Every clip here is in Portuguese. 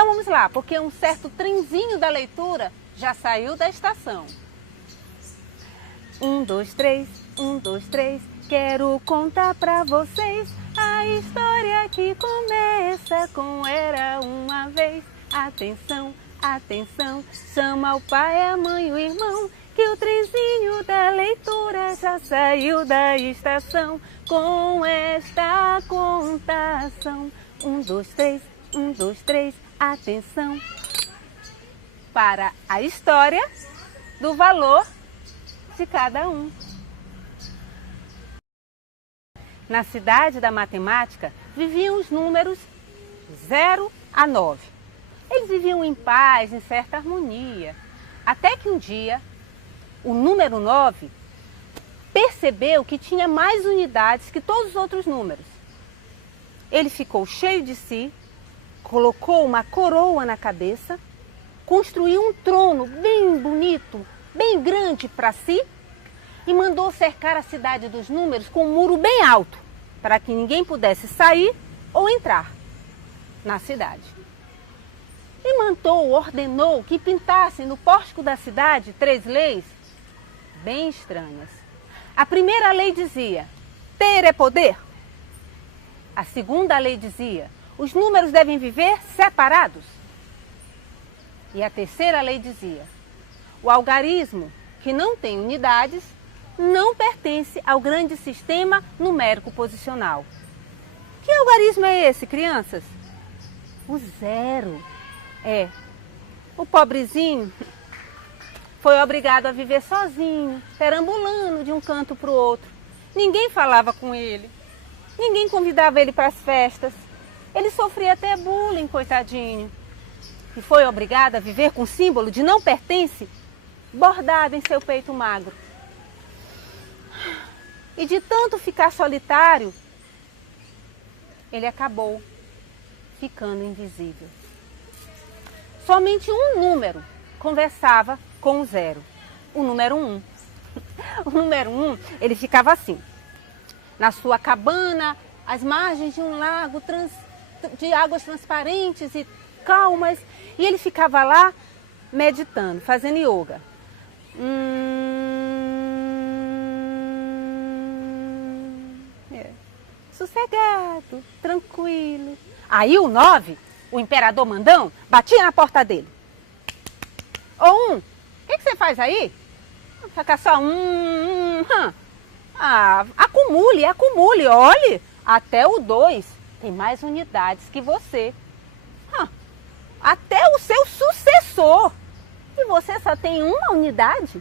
Então vamos lá, porque um certo trenzinho da leitura já saiu da estação. 1, 2, 3, 1, 2, 3, quero contar pra vocês a história que começa com era uma vez. Atenção, atenção, chama o pai, a mãe, o irmão, que o trenzinho da leitura já saiu da estação com esta contação. 1, 2, 3, 1, 2, 3, atenção para a história do valor de cada um. Na cidade da matemática viviam os números 0 a 9. Eles viviam em paz, em certa harmonia, até que um dia o número 9 percebeu que tinha mais unidades que todos os outros números. Ele ficou cheio de si, colocou uma coroa na cabeça, construiu um trono bem bonito, bem grande para si e mandou cercar a cidade dos números com um muro bem alto, para que ninguém pudesse sair ou entrar na cidade. E ordenou que pintassem no pórtico da cidade 3 leis bem estranhas. A primeira lei dizia: ter é poder. A segunda lei dizia: os números devem viver separados. E a terceira lei dizia: o algarismo, que não tem unidades, não pertence ao grande sistema numérico posicional. Que algarismo é esse, crianças? O 0. O pobrezinho foi obrigado a viver sozinho, perambulando de um canto para o outro. Ninguém falava com ele, ninguém convidava ele para as festas. Ele sofria até bullying, coitadinho. E foi obrigado a viver com o símbolo de não pertence bordado em seu peito magro. E de tanto ficar solitário, ele acabou ficando invisível. Somente um número conversava com o 0, o número 1. O número 1, ele ficava assim, na sua cabana, às margens de um lago de águas transparentes e calmas, e ele ficava lá meditando, fazendo yoga. Sossegado, tranquilo. Aí o 9, o imperador mandão, batia na porta dele. Ô 1, o que você faz aí? Fica só acumule, olhe, até o 2 tem mais unidades que você. Até o seu sucessor. E você só tem uma unidade?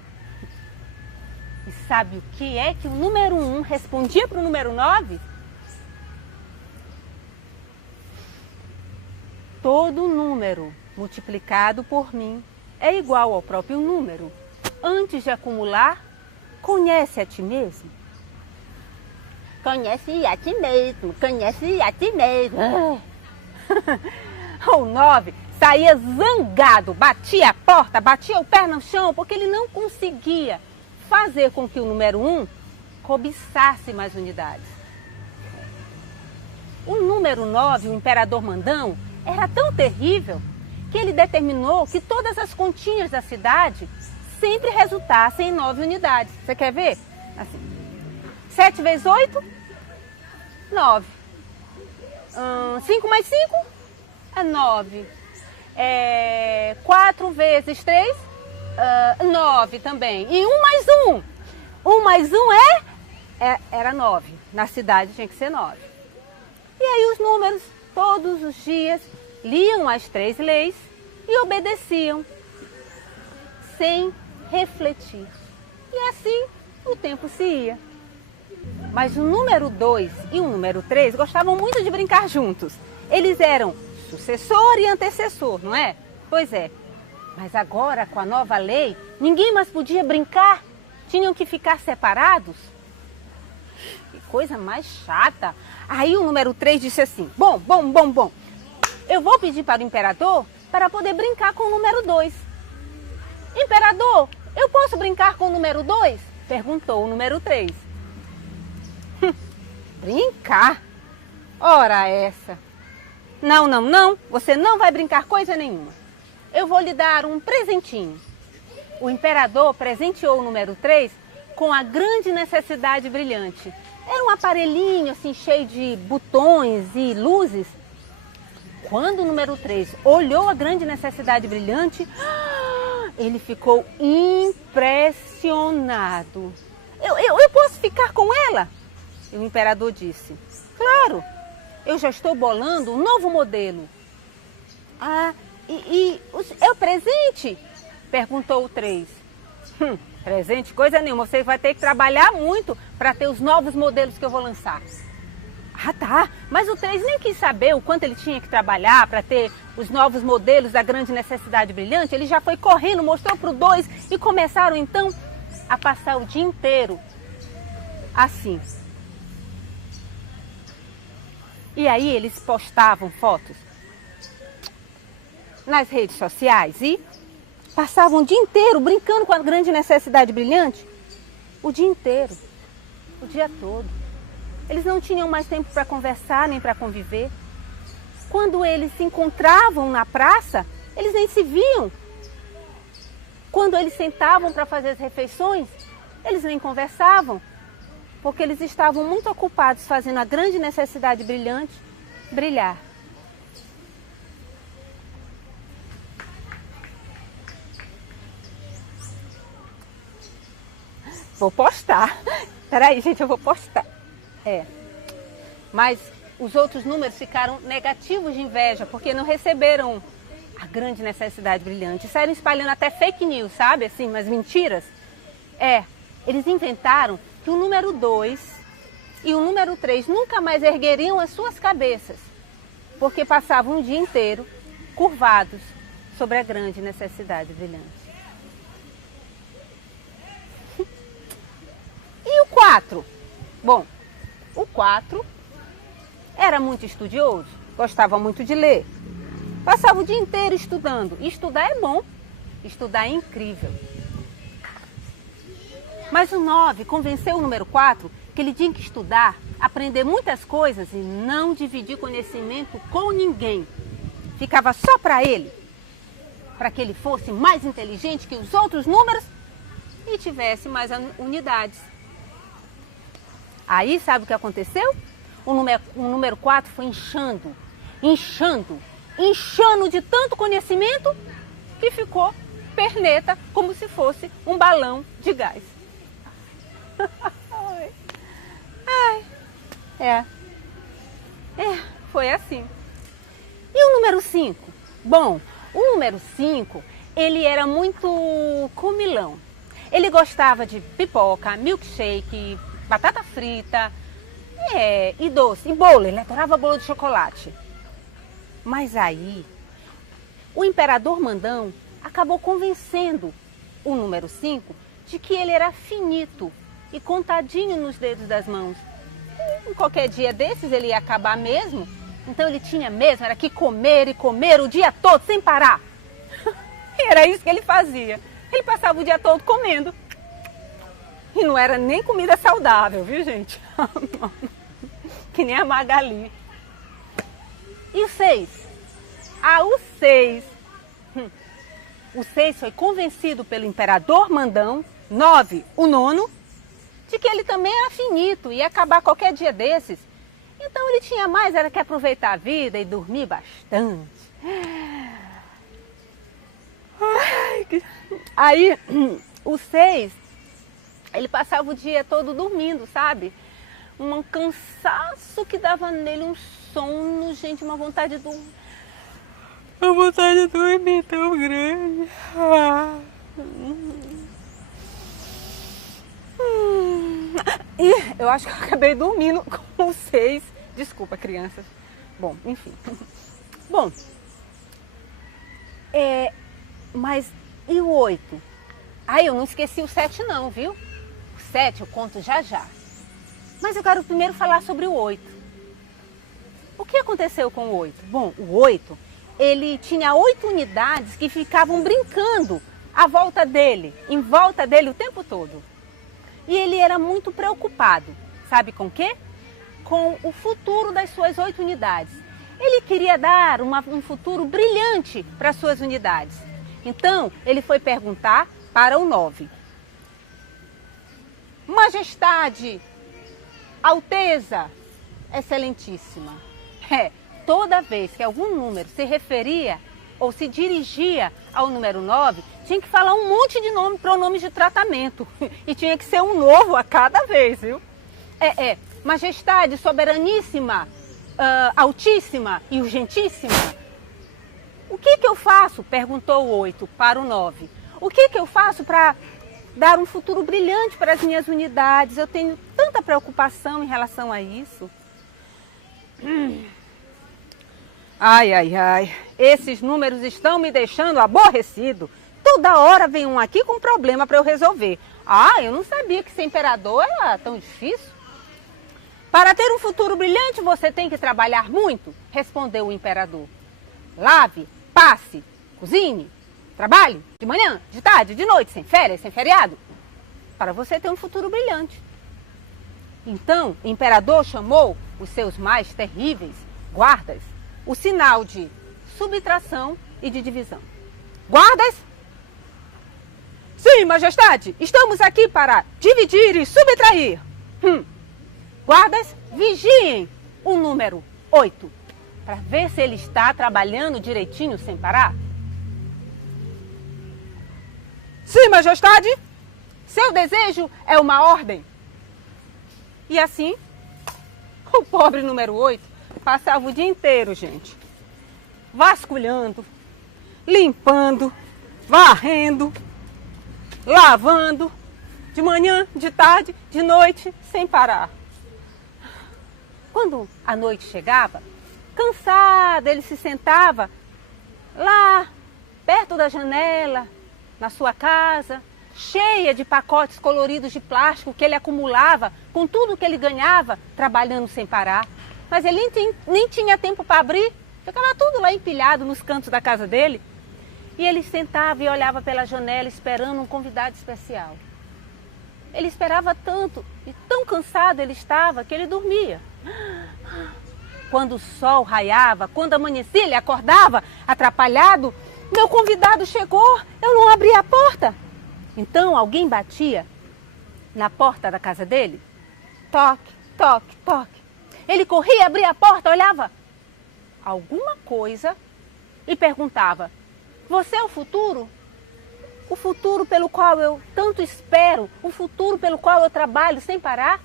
E sabe o que é que o número 1 respondia para o número 9? Todo número multiplicado por mim é igual ao próprio número. Antes de acumular, conhece a ti mesmo. Conhece a ti mesmo, conhece a ti mesmo. O 9 saía zangado, batia a porta, batia o pé no chão, porque ele não conseguia fazer com que o número 1 cobiçasse mais unidades. O número 9, o imperador mandão, era tão terrível que ele determinou que todas as continhas da cidade sempre resultassem em 9 unidades. Você quer ver? Assim, 7 vezes 8, 9. 5 mais 5 é 9. 4 vezes 3, 9 também. E 1 mais 1. 1 mais 1 era 9. Na cidade tinha que ser 9. E aí os números, todos os dias, liam as 3 leis e obedeciam, sem refletir. E assim o tempo se ia. Mas o número 2 e o número 3 gostavam muito de brincar juntos. Eles eram sucessor e antecessor, não é? Pois é. Mas agora, com a nova lei, ninguém mais podia brincar. Tinham que ficar separados. Que coisa mais chata. Aí o número 3 disse assim: Bom. Eu vou pedir para o imperador para poder brincar com o número 2. Imperador, eu posso brincar com o número 2? Perguntou o número 3. Brincar? Ora essa. Não, não, não, você não vai brincar coisa nenhuma. Eu vou lhe dar um presentinho. O imperador presenteou o número 3 com a grande necessidade brilhante. Era um aparelhinho assim cheio de botões e luzes. Quando o número 3 olhou a grande necessidade brilhante, ele ficou impressionado. Eu posso ficar com ela? E o imperador disse, claro, eu já estou bolando um novo modelo. Ah, é o presente? Perguntou o 3. Presente? Coisa nenhuma, você vai ter que trabalhar muito para ter os novos modelos que eu vou lançar. Ah, tá, mas o 3 nem quis saber o quanto ele tinha que trabalhar para ter os novos modelos da grande necessidade brilhante. Ele já foi correndo, mostrou para o 2 e começaram então a passar o dia inteiro assim. E aí eles postavam fotos nas redes sociais e passavam o dia inteiro brincando com a grande necessidade brilhante. O dia inteiro, o dia todo. Eles não tinham mais tempo para conversar nem para conviver. Quando eles se encontravam na praça, eles nem se viam. Quando eles sentavam para fazer as refeições, eles nem conversavam, porque eles estavam muito ocupados fazendo a grande necessidade brilhante brilhar. Vou postar. Peraí, gente, eu vou postar. Mas os outros números ficaram negativos de inveja, porque não receberam a grande necessidade brilhante. Saíram espalhando até fake news, sabe? Assim, umas mentiras. Eles inventaram que o número 2 e o número 3 nunca mais ergueriam as suas cabeças, porque passavam um dia inteiro curvados sobre a grande necessidade brilhante. E o 4? Bom, o 4 era muito estudioso, gostava muito de ler. Passava o dia inteiro estudando. E estudar é bom, estudar é incrível. Mas o 9 convenceu o número 4 que ele tinha que estudar, aprender muitas coisas e não dividir conhecimento com ninguém. Ficava só para ele, para que ele fosse mais inteligente que os outros números e tivesse mais unidades. Aí, sabe o que aconteceu? O número 4 foi inchando de tanto conhecimento que ficou perneta, como se fosse um balão de gás. Foi assim. E o número 5? Bom, o número 5, ele era muito comilão. Ele gostava de pipoca, milkshake, batata frita, e doce, e bolo. Ele adorava bolo de chocolate. Mas aí, o imperador Mandão acabou convencendo o número 5 de que ele era finito e contadinho nos dedos das mãos. E, em qualquer dia desses ele ia acabar mesmo, então ele tinha mesmo, era que comer e comer o dia todo sem parar. E era isso que ele fazia. Ele passava o dia todo comendo. E não era nem comida saudável, viu, gente? Que nem a Magali. E o 6? O 6. O 6 foi convencido pelo imperador Mandão, 9, o nono, de que ele também era finito e ia acabar qualquer dia desses. Então ele tinha mais, era que aproveitar a vida e dormir bastante. Aí, o 6, ele passava o dia todo dormindo, sabe? Um cansaço que dava nele, um sono, gente, uma vontade de dormir. A vontade de dormir tão grande. E eu acho que eu acabei dormindo com o 6. Desculpa, crianças. Bom, enfim. Bom, mas e o 8? Eu não esqueci o 7 não, viu? O 7 eu conto já já. Mas eu quero primeiro falar sobre o 8. O que aconteceu com o 8? Bom, o 8, ele tinha 8 unidades que ficavam brincando à volta dele, em volta dele o tempo todo. E ele era muito preocupado, sabe com o quê? Com o futuro das suas 8 unidades. Ele queria dar um futuro brilhante para suas unidades. Então, ele foi perguntar para o 9. Majestade, Alteza, Excelentíssima. Toda vez que algum número se referia ou se dirigia ao número 9, tinha que falar um monte de pronomes de tratamento. E tinha que ser um novo a cada vez, viu? Majestade, Soberaníssima, Altíssima e Urgentíssima. O que eu faço? Perguntou o 8 para o 9. O que eu faço para dar um futuro brilhante para as minhas unidades? Eu tenho tanta preocupação em relação a isso. Ai, esses números estão me deixando aborrecido. Toda hora vem um aqui com um problema para eu resolver. Eu não sabia que ser imperador era tão difícil. Para ter um futuro brilhante, você tem que trabalhar muito, respondeu o imperador. Lave, passe, cozinhe, trabalhe de manhã, de tarde, de noite, sem férias, sem feriado, para você ter um futuro brilhante. Então, o imperador chamou os seus mais terríveis guardas, o sinal de subtração e de divisão. Guardas? Sim, majestade, estamos aqui para dividir e subtrair. Guardas, vigiem o número 8, para ver se ele está trabalhando direitinho sem parar. Sim, majestade, seu desejo é uma ordem. E assim, o pobre número 8 passava o dia inteiro, gente, vasculhando, limpando, varrendo, lavando, de manhã, de tarde, de noite, sem parar. Quando a noite chegava, cansado, ele se sentava lá, perto da janela, na sua casa, cheia de pacotes coloridos de plástico que ele acumulava com tudo que ele ganhava trabalhando sem parar. Mas ele nem tinha tempo para abrir, ficava tudo lá empilhado nos cantos da casa dele. E ele sentava e olhava pela janela esperando um convidado especial. Ele esperava tanto e tão cansado ele estava que ele dormia. Quando o sol raiava, quando amanhecia, ele acordava atrapalhado. Meu convidado chegou, eu não abri a porta. Então alguém batia na porta da casa dele. Toque, toque, toque. Ele corria, abria a porta, olhava alguma coisa e perguntava: você é o futuro? O futuro pelo qual eu tanto espero, o futuro pelo qual eu trabalho sem parar?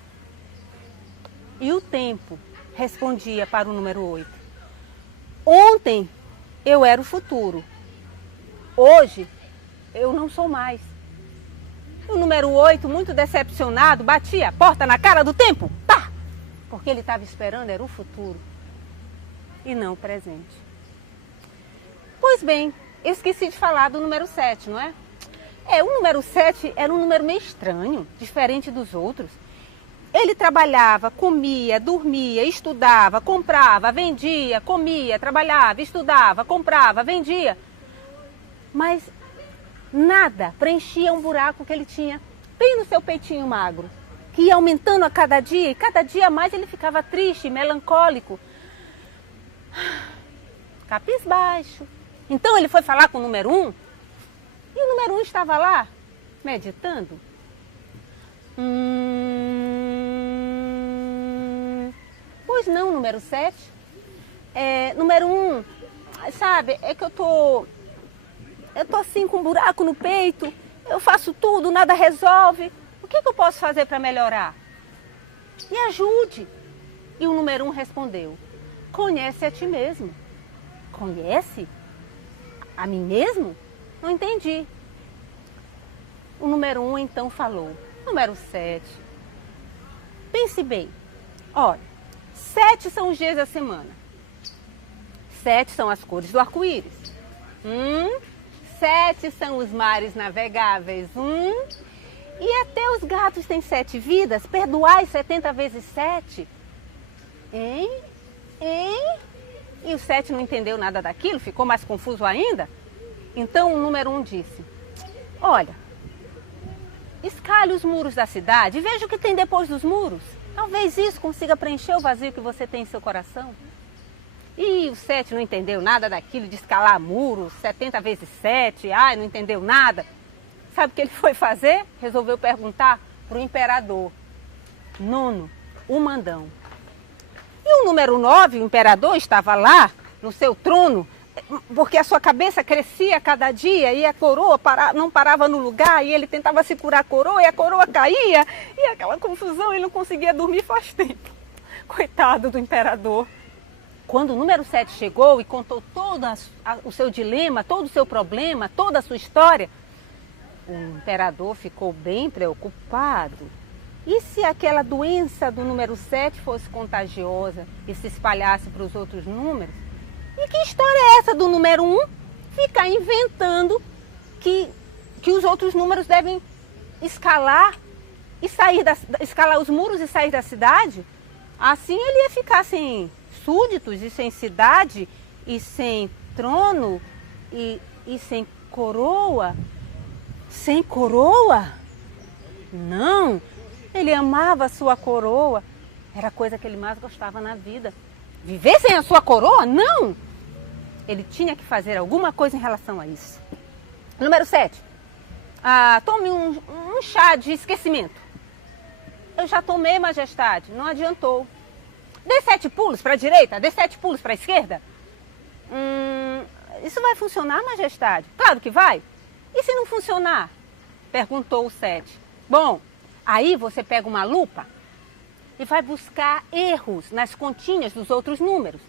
E o tempo respondia para o número 8. Ontem eu era o futuro. Hoje eu não sou mais. O número 8, muito decepcionado, batia a porta na cara do tempo. Tá! Porque ele estava esperando era o futuro e não o presente. Pois bem, eu esqueci de falar do número 7, não é? O número 7 era um número meio estranho, diferente dos outros. Ele trabalhava, comia, dormia, estudava, comprava, vendia, comia, trabalhava, estudava, comprava, vendia. Mas nada preenchia um buraco que ele tinha bem no seu peitinho magro, que ia aumentando a cada dia, e cada dia mais ele ficava triste, melancólico, cabisbaixo. Então ele foi falar com o número 1, e o número 1 estava lá, meditando. Pois não, número 7. Número 1, sabe, é que eu tô assim com um buraco no peito, eu faço tudo, nada resolve. O que eu posso fazer para melhorar? Me ajude. E o número 1 respondeu: conhece a ti mesmo. Conhece? A mim mesmo? Não entendi. O número 1 então falou: número 7, pense bem. Olha, 7 são os dias da semana. 7 são as cores do arco-íris. 7 são os mares navegáveis. E até os gatos têm 7 vidas. Perdoai 70 vezes 7. Hein? E o 7 não entendeu nada daquilo, ficou mais confuso ainda. Então o número 1 disse: olha, escalhe os muros da cidade e veja o que tem depois dos muros. Talvez isso consiga preencher o vazio que você tem em seu coração. E o 7 não entendeu nada daquilo de escalar muros, 70 vezes 7, ai, não entendeu nada. Sabe o que ele foi fazer? Resolveu perguntar para o imperador, Nono, o mandão. E o número 9, o imperador, estava lá no seu trono, porque a sua cabeça crescia cada dia e a coroa não parava no lugar, e ele tentava segurar a coroa e a coroa caía, e aquela confusão, ele não conseguia dormir faz tempo. Coitado do imperador. Quando o número 7 chegou e contou todo o seu dilema, todo o seu problema, toda a sua história, o imperador ficou bem preocupado. E se aquela doença do número 7 fosse contagiosa e se espalhasse para os outros números? E que história é essa do número 1 ficar inventando que os outros números devem escalar e escalar os muros e sair da cidade? Assim ele ia ficar sem súditos e sem cidade e sem trono e sem coroa. Sem coroa? Não, ele amava a sua coroa. Era a coisa que ele mais gostava na vida. Viver sem a sua coroa? Não! Ele tinha que fazer alguma coisa em relação a isso. Número 7. Tome um chá de esquecimento. Eu já tomei, majestade, não adiantou. Dê 7 pulos para a direita, dê 7 pulos para a esquerda. Isso vai funcionar, majestade? Claro que vai. E se não funcionar? Perguntou o 7. Bom, aí você pega uma lupa e vai buscar erros nas continhas dos outros números.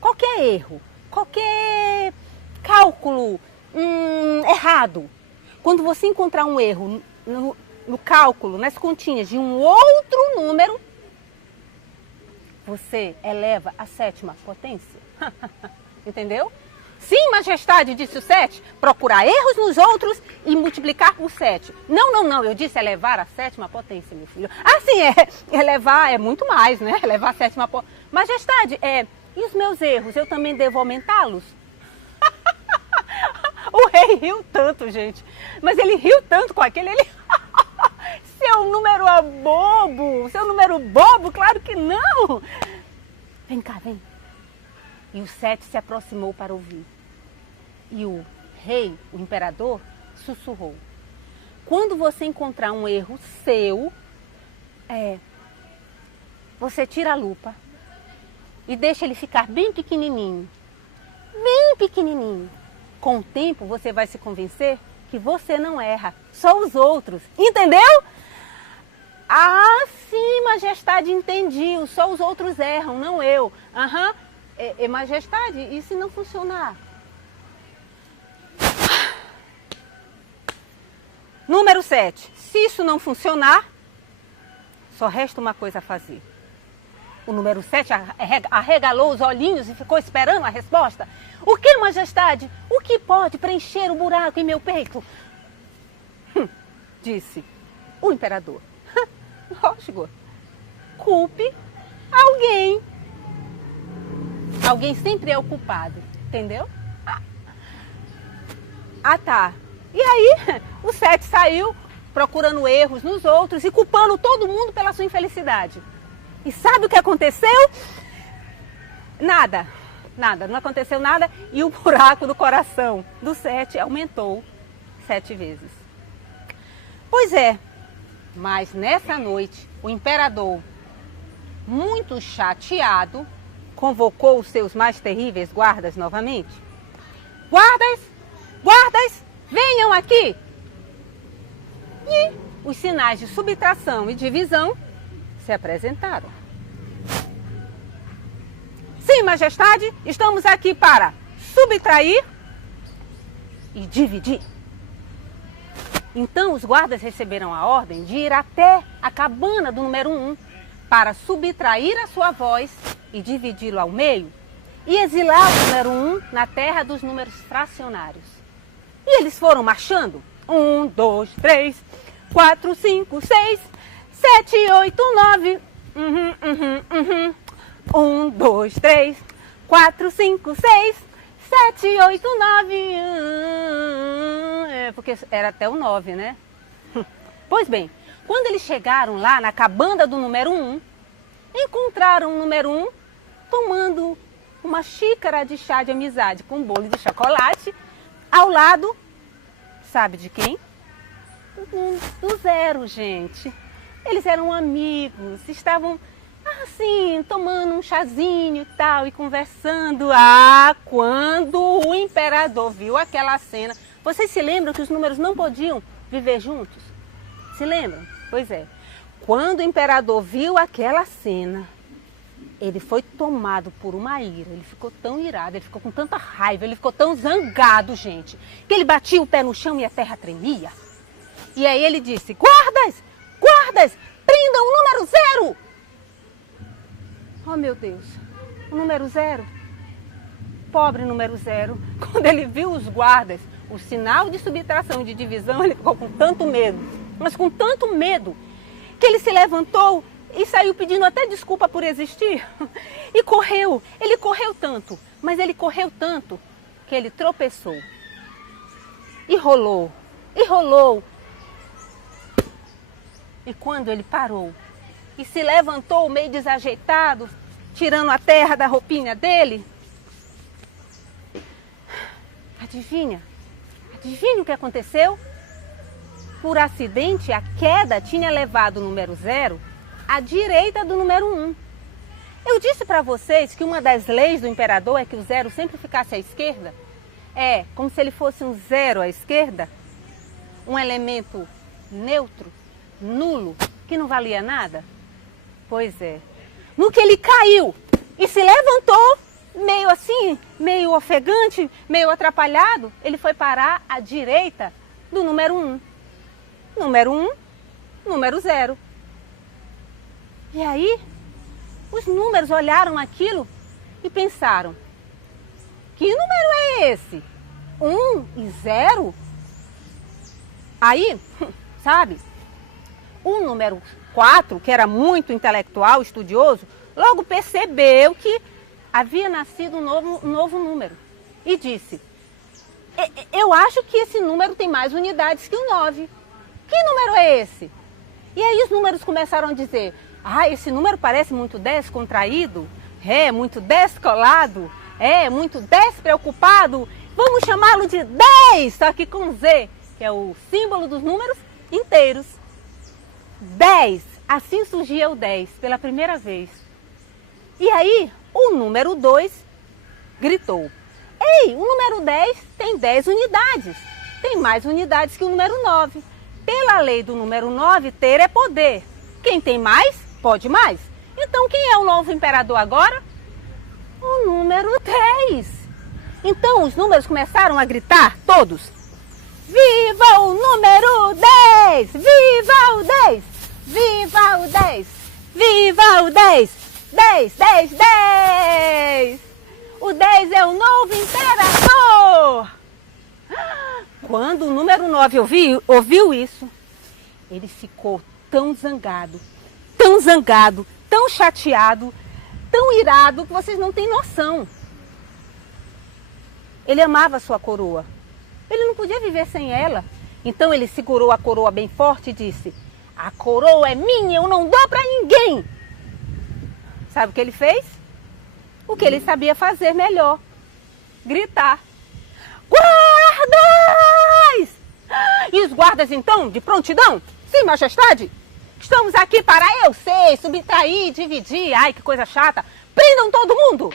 Qualquer erro, qualquer cálculo errado. Quando você encontrar um erro no cálculo, nas continhas de um outro número, você eleva a 7ª potência. Entendeu? Sim, majestade, disse o 7, procurar erros nos outros e multiplicar por 7. Não, eu disse elevar a 7ª potência, meu filho. Sim, elevar é muito mais, né? Elevar a 7ª potência. Majestade, e os meus erros, eu também devo aumentá-los? O rei riu tanto, gente. Mas ele riu tanto com aquele, Seu número bobo, claro que não. Vem cá, vem. E o 7 se aproximou para ouvir. E o rei, o imperador, sussurrou. Quando você encontrar um erro seu, você tira a lupa e deixa ele ficar bem pequenininho. Bem pequenininho. Com o tempo, você vai se convencer que você não erra, só os outros. Entendeu? Sim, majestade, entendi. Só os outros erram, não eu. Majestade, e se não funcionar? Número 7. Se isso não funcionar, só resta uma coisa a fazer. O número 7 arregalou os olhinhos e ficou esperando a resposta. O que, majestade? O que pode preencher o buraco em meu peito? Disse o imperador. Lógico. Culpe alguém. Alguém sempre é o culpado, entendeu? Tá. E aí, o 7 saiu procurando erros nos outros e culpando todo mundo pela sua infelicidade. E sabe o que aconteceu? Nada, não aconteceu nada e o buraco do coração do 7 aumentou 7 vezes. Pois é, mas nessa noite o imperador, muito chateado, convocou os seus mais terríveis guardas novamente. Guardas, venham aqui! E os sinais de subtração e divisão se apresentaram. Sim, majestade, estamos aqui para subtrair e dividir. Então os guardas receberam a ordem de ir até a cabana do número 1 para subtrair a sua voz e dividi-lo ao meio e exilar o número 1 na terra dos números fracionários. E eles foram marchando. 1, 2, 3, 4, 5, 6, 7, 8, 9. 1, 2, 3, 4, 5, 6, 7, 8, 9. Porque era até o 9, né? Pois bem, quando eles chegaram lá na cabana do número 1, encontraram o número 1 tomando uma xícara de chá de amizade com um bolo de chocolate ao lado, sabe de quem? Do Zero, gente. Eles eram amigos, estavam assim, tomando um chazinho e tal, e conversando. Quando o imperador viu aquela cena, vocês se lembram que os números não podiam viver juntos? Se lembram? Pois é. Quando o imperador viu aquela cena, ele foi tomado por uma ira, ele ficou tão irado, ele ficou com tanta raiva, ele ficou tão zangado, gente, que ele batia o pé no chão e a terra tremia. E aí ele disse, guardas, guardas, prendam o número 0. Oh, meu Deus, o número 0, pobre número 0, quando ele viu os guardas, o sinal de subtração e de divisão, ele ficou com tanto medo, mas com tanto medo, que ele se levantou e saiu pedindo até desculpa por existir. E correu, ele correu tanto, mas ele correu tanto que ele tropeçou. E rolou, e rolou. E quando ele parou e se levantou meio desajeitado, tirando a terra da roupinha dele, adivinha o que aconteceu? Por acidente, a queda tinha levado o número 0 à direita do número 1. Eu disse para vocês que uma das leis do imperador é que o 0 sempre ficasse à esquerda. É como se ele fosse um 0 à esquerda, um elemento neutro, nulo, que não valia nada. Pois é. No que ele caiu e se levantou, meio assim, meio ofegante, meio atrapalhado, ele foi parar à direita do número 1. Número 1, número 0. E aí, os números olharam aquilo e pensaram, que número é esse? 1 e 0? Aí, sabe, o número 4, que era muito intelectual, estudioso, logo percebeu que havia nascido um novo número. E disse, eu acho que esse número tem mais unidades que o 9. Que número é esse? E aí os números começaram a dizer, esse número parece muito descontraído, muito descolado, muito despreocupado, vamos chamá-lo de 10, só que com Z, que é o símbolo dos números inteiros. 10, assim surgia o 10 pela primeira vez. E aí o número 2 gritou, ei, o número 10 tem 10 unidades, tem mais unidades que o número 9. Pela lei do número 9, ter é poder. Quem tem mais, pode mais. Então, quem é o novo imperador agora? O número 10. Então, os números começaram a gritar, todos. Viva o número 10! Viva o 10! Viva o 10! Viva o 10! 10, 10, 10! O 10 é o novo imperador! Quando o número 9 ouviu isso, ele ficou tão zangado, tão chateado, tão irado, que vocês não têm noção. Ele amava a sua coroa. Ele não podia viver sem ela. Então ele segurou a coroa bem forte e disse, a coroa é minha, eu não dou para ninguém. Sabe o que ele fez? O que ele sabia fazer melhor. Gritar. Guardas! E os guardas então, de prontidão? Sim, majestade. Estamos aqui para, eu sei, subtrair, dividir. Ai, que coisa chata. Prendam todo mundo.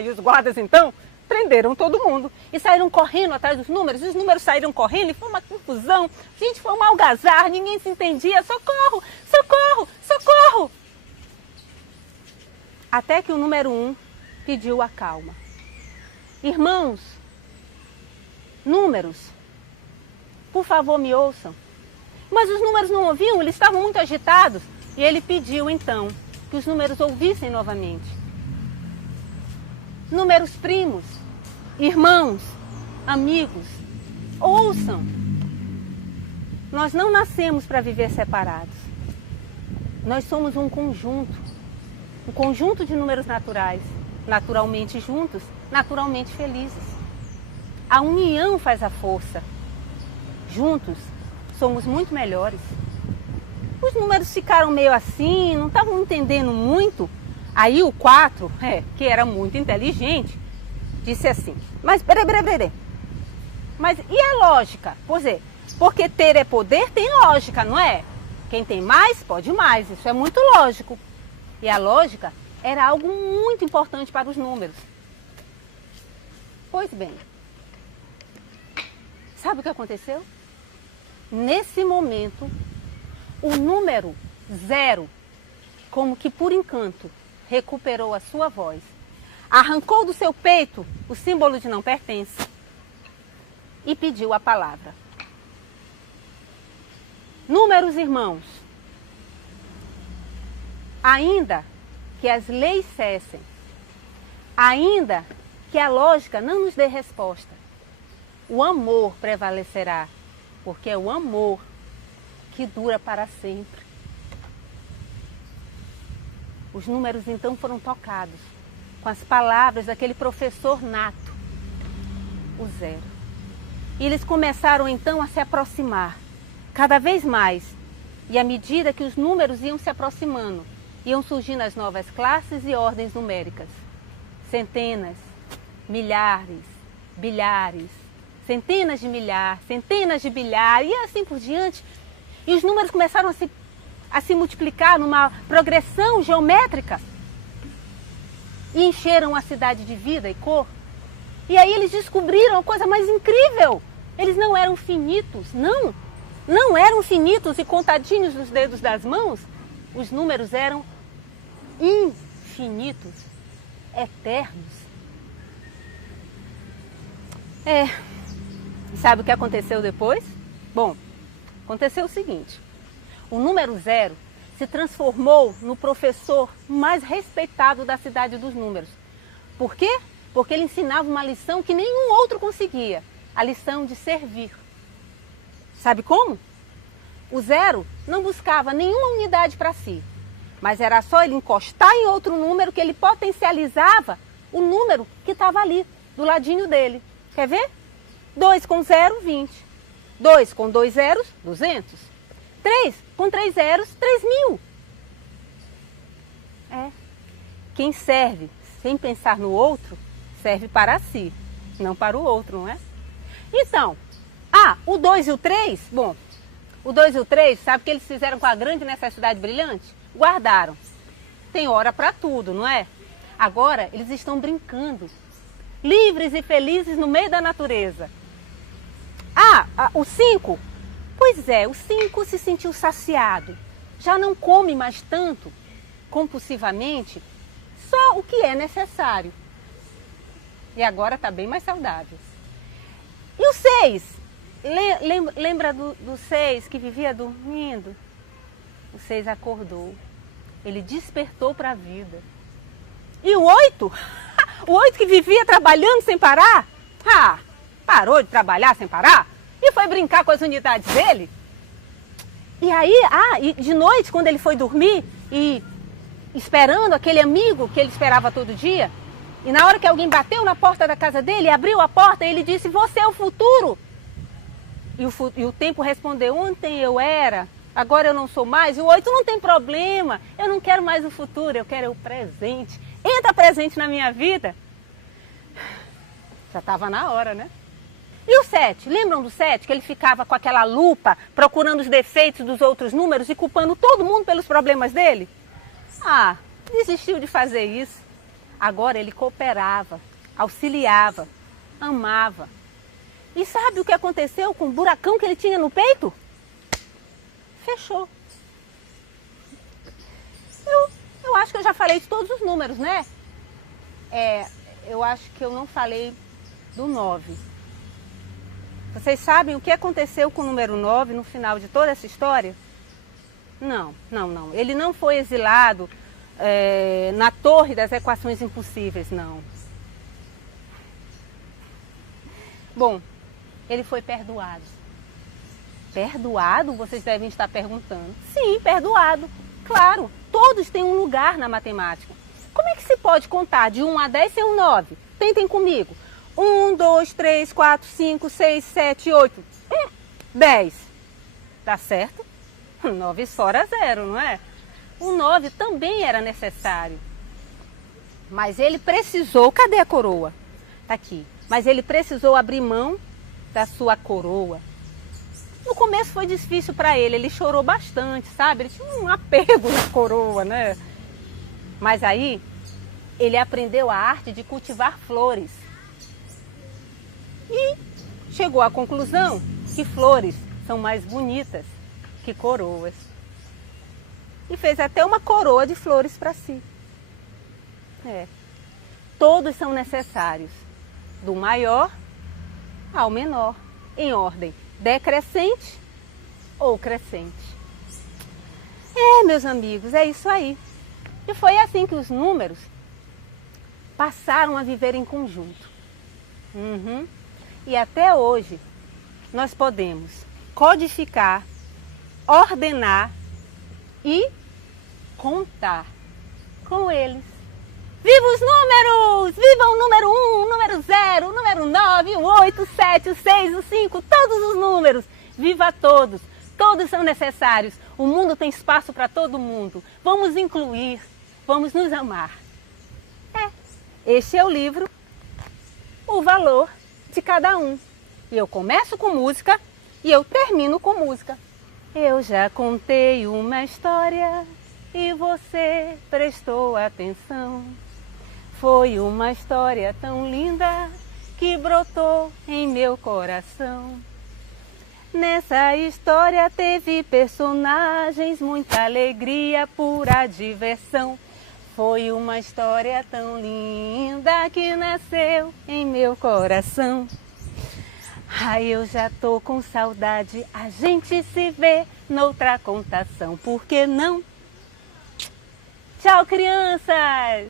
E os guardas então prenderam todo mundo. E saíram correndo atrás dos números. E os números saíram correndo e foi uma confusão. Gente, foi uma algazarra, ninguém se entendia. Socorro, socorro, socorro. Até que o número 1 pediu a calma. Irmãos, números, por favor, me ouçam. Mas os números não ouviam, eles estavam muito agitados. E ele pediu, então, que os números ouvissem novamente. Números primos, irmãos, amigos, ouçam. Nós não nascemos para viver separados. Nós somos um conjunto de números naturais, naturalmente juntos, naturalmente felizes. A união faz a força. Juntos, somos muito melhores. Os números ficaram meio assim, não estavam entendendo muito, Aí o 4, que era muito inteligente, disse assim, mas peraí. Mas e a lógica? Pois é, porque ter é poder tem lógica, não é? Quem tem mais, pode mais, isso é muito lógico. E a lógica era algo muito importante para os números. Pois bem, sabe o que aconteceu? Nesse momento, o número 0, como que por encanto, recuperou a sua voz. Arrancou do seu peito o símbolo de não pertence e pediu a palavra. Números, irmãos, ainda que as leis cessem, ainda que a lógica não nos dê resposta, o amor prevalecerá, porque é o amor que dura para sempre. Os números então foram tocados com as palavras daquele professor nato, o 0. E eles começaram então a se aproximar cada vez mais. E à medida que os números iam se aproximando, iam surgindo as novas classes e ordens numéricas. Centenas, milhares, bilhares, centenas de milhares, centenas de bilhares e assim por diante. E os números começaram a se multiplicar numa progressão geométrica e encheram a cidade de vida e cor. E aí eles descobriram a coisa mais incrível. Eles não eram finitos, não eram finitos e contadinhos nos dedos das mãos. Os números eram infinitos, eternos. Sabe o que aconteceu depois? Bom, aconteceu o seguinte. O número 0 se transformou no professor mais respeitado da cidade dos números. Por quê? Porque ele ensinava uma lição que nenhum outro conseguia. A lição de servir. Sabe como? O 0 não buscava nenhuma unidade para si. Mas era só ele encostar em outro número que ele potencializava o número que estava ali, do ladinho dele. Quer ver? 2 com 0, 20. 2 com 2 zeros, 200. 3 com 3 zeros, 3.000. Quem serve sem pensar no outro, serve para si, não para o outro, não é? Então, o 2 e o 3, bom, o 2 e o 3, sabe o que eles fizeram com a grande necessidade brilhante? Guardaram. Tem hora para tudo, não é? Agora eles estão brincando, livres e felizes no meio da natureza. O 5, pois é, o 5 se sentiu saciado, já não come mais tanto, compulsivamente, só o que é necessário. E agora está bem mais saudável. E o 6? Lembra do 6 que vivia dormindo? O 6 acordou. Ele despertou para a vida. E o 8? O 8 que vivia trabalhando sem parar? Parou de trabalhar sem parar? E foi brincar com as unidades dele? E aí, e de noite, quando ele foi dormir e esperando aquele amigo que ele esperava todo dia, e na hora que alguém bateu na porta da casa dele, abriu a porta, ele disse, você é o futuro. E o tempo respondeu, ontem eu era, agora eu não sou mais. E o 8 não tem problema, eu não quero mais o futuro, eu quero o presente. Entra presente na minha vida. Já estava na hora, né? E o 7? Lembram do 7? Que ele ficava com aquela lupa, procurando os defeitos dos outros números e culpando todo mundo pelos problemas dele? Desistiu de fazer isso. Agora ele cooperava, auxiliava, amava. E sabe o que aconteceu com o buracão que ele tinha no peito? Fechou. Eu acho que eu já falei de todos os números, né? Eu acho que eu não falei do 9. Vocês sabem o que aconteceu com o número 9 no final de toda essa história? Não. Ele não foi exilado na torre das equações impossíveis, não. Bom, ele foi perdoado. Perdoado? Vocês devem estar perguntando. Sim, perdoado. Claro, todos têm um lugar na matemática. Como é que se pode contar de 1 a 10 sem um 9? Tentem comigo. 1, 2, 3, 4, 5, 6, 7, 8, 10. Tá certo? 9 fora 0, não é? O 9 também era necessário. Mas ele precisou, cadê a coroa? Tá aqui. Mas ele precisou abrir mão da sua coroa. No começo foi difícil para ele chorou bastante, sabe? Ele tinha um apego na coroa, né? Mas aí ele aprendeu a arte de cultivar flores. E chegou à conclusão que flores são mais bonitas que coroas. E fez até uma coroa de flores para si. Todos são necessários, do maior ao menor, em ordem decrescente ou crescente. Meus amigos, é isso aí. E foi assim que os números passaram a viver em conjunto. E até hoje nós podemos codificar, ordenar e contar com eles. Viva os números! Viva o número 1, o número 0, o número 9, o 8, o 7, o 6, o 5, todos os números. Viva todos! Todos são necessários. O mundo tem espaço para todo mundo. Vamos incluir, vamos nos amar. Este é o livro O Valor de Cada Um. E eu começo com música e eu termino com música. Eu já contei uma história e você prestou atenção. Foi uma história tão linda que brotou em meu coração. Nessa história teve personagens, muita alegria, pura diversão. Foi uma história tão linda que nasceu em meu coração. Ai, eu já tô com saudade, a gente se vê noutra contação, por que não? Tchau, crianças!